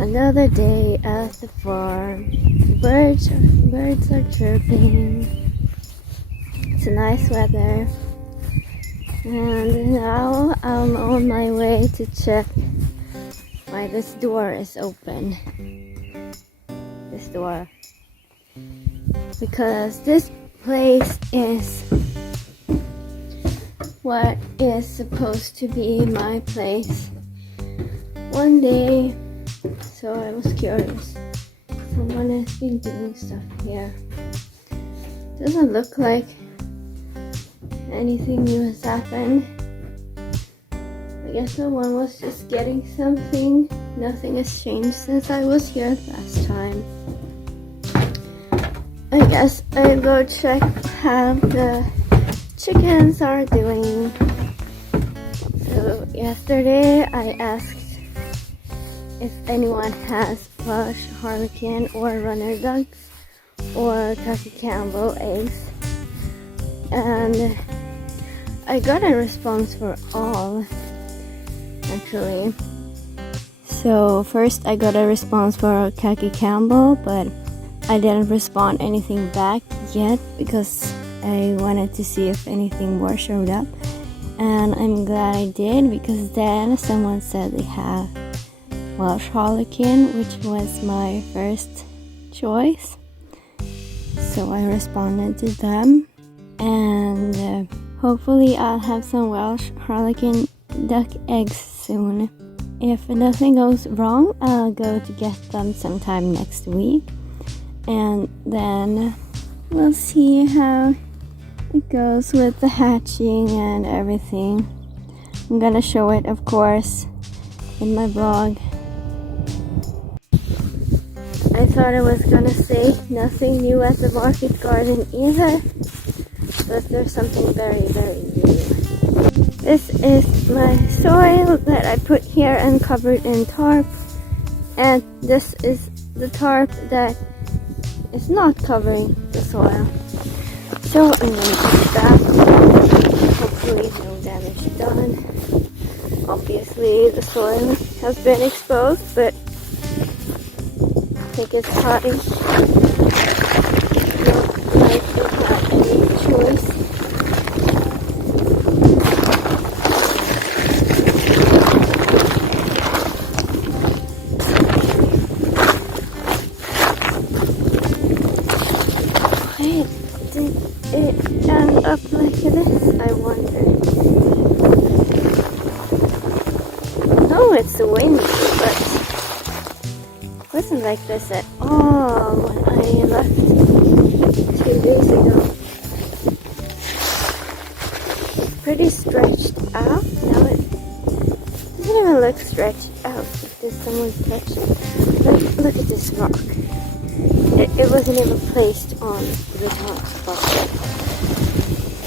Another day at the farm. Birds are chirping. It's nice weather. And now I'm on my way to check why this door is open. This door. Because this place is what is supposed to be my place one day. So I was curious. Someone has been doing stuff here. Doesn't look like anything new has happened. I guess someone was just getting something. Nothing has changed since I was here last time. I guess I'll go check how the chickens are doing. So yesterday I asked if anyone has Welsh Harlequin or runner ducks or Khaki Campbell eggs, and I got a response for all actually. So first I got a response for Khaki Campbell, but I didn't respond anything back yet because I wanted to see if anything more showed up, and I'm glad I did because then someone said they have Welsh Harlequin, which was my first choice. So I responded to them, and hopefully I'll have some Welsh Harlequin duck eggs soon. If nothing goes wrong, I'll go to get them sometime next week, and then we'll see how it goes with the hatching and everything. I'm gonna show it, of course, in my vlog. I thought I was gonna say nothing new at the market garden either, but there's something very, very new. This is my soil that I put here and covered in tarp, and this is the tarp that is not covering the soil. So I'm gonna put that. Hopefully no damage done. Obviously the soil has been exposed, but I think it's time. Not like we have any choice. Why did it end up like this, I wonder? No, it's the wind, but wasn't like this at all when I left 2 days ago. It's pretty stretched out. Now it doesn't even look stretched out. If there's someone touched. Look at this rock. It wasn't even placed on the top spot.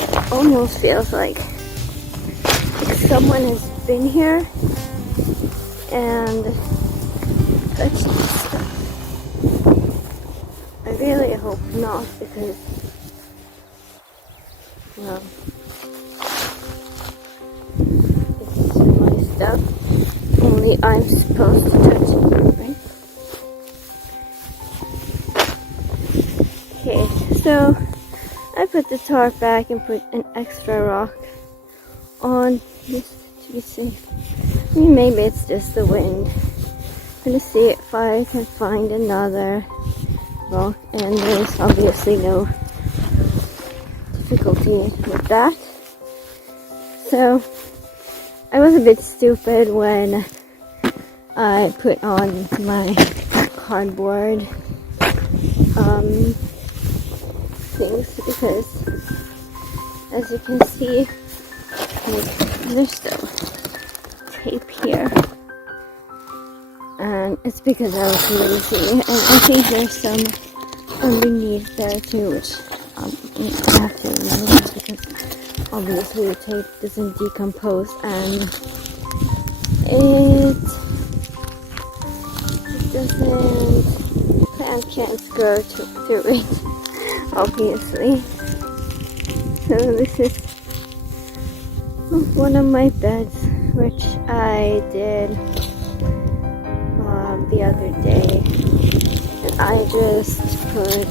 It almost feels like someone has been here and touched this stuff. I really hope not, because, well, it's my stuff. Only I'm supposed to touch it, right? Okay, so I put the tarp back and put an extra rock on just to be safe. I mean, maybe it's just the wind. I'm gonna see if I can find another rock, and there's obviously no difficulty with that. So I was a bit stupid when I put on my cardboard things, because as you can see, there's still tape here. And it's because I was lazy, and I think there's some underneath there too, which I have to remove, because obviously the tape doesn't decompose, and it doesn't, plant can't grow through it, obviously. So this is one of my beds, which I did the other day. And I just put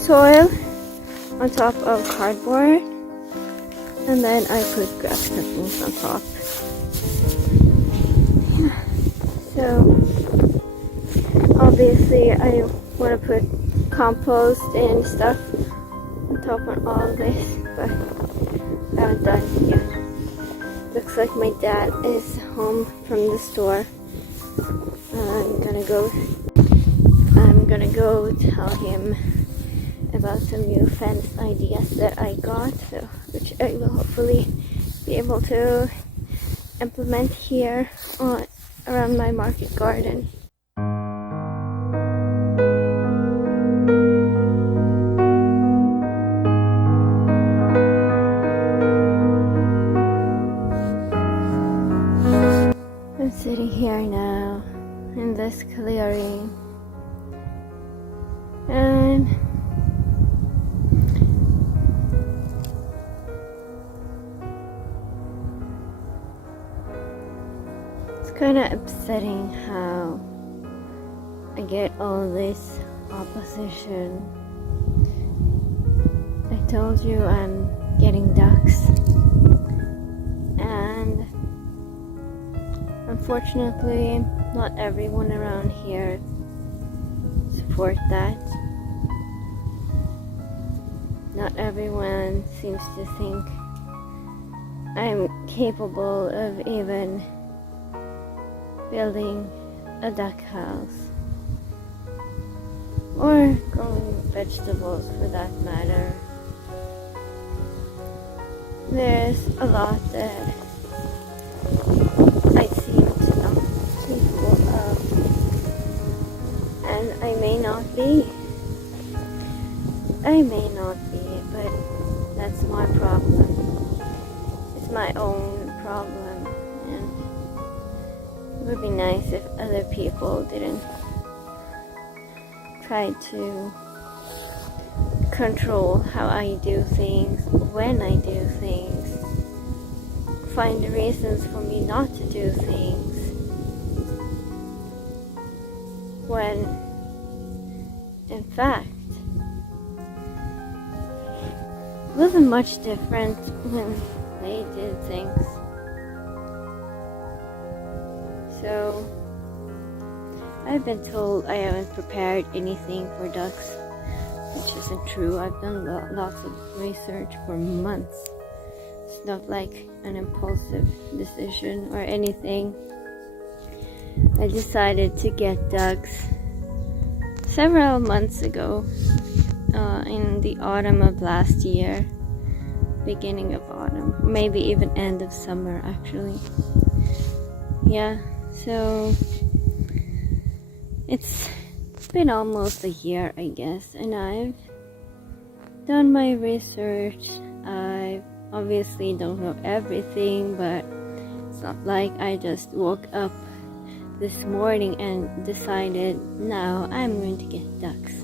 soil on top of cardboard, and then I put grass clippings on top. Yeah. So obviously I want to put compost and stuff on top of all this, but I haven't done it yet. Looks like my dad is home from the store. I'm gonna go tell him about some new fence ideas that I got, so which I will hopefully be able to implement here around my market garden. I'm sitting here now in this clearing, and it's kind of upsetting how I get all this opposition. I told you I'm getting ducks, and unfortunately not everyone around here support that. Not everyone seems to think I'm capable of even building a duck house or growing vegetables for that matter. There's a lot that I seem to not be capable of, and I may not be, but that's my problem. It's my own problem, and it would be nice if other people didn't try to control how I do things, when I do things, find reasons for me not to do things, when in fact it wasn't much different when they did things. So I've been told I haven't prepared anything for ducks, which isn't true. I've done lots of research for months. It's not like an impulsive decision or anything. I decided to get ducks several months ago, in the autumn of last year, beginning of autumn, maybe even end of summer actually. Yeah, so it's been almost a year, I guess, and I've done my research. I obviously don't know everything, but it's not like I just woke up this morning and decided now I'm going to get ducks.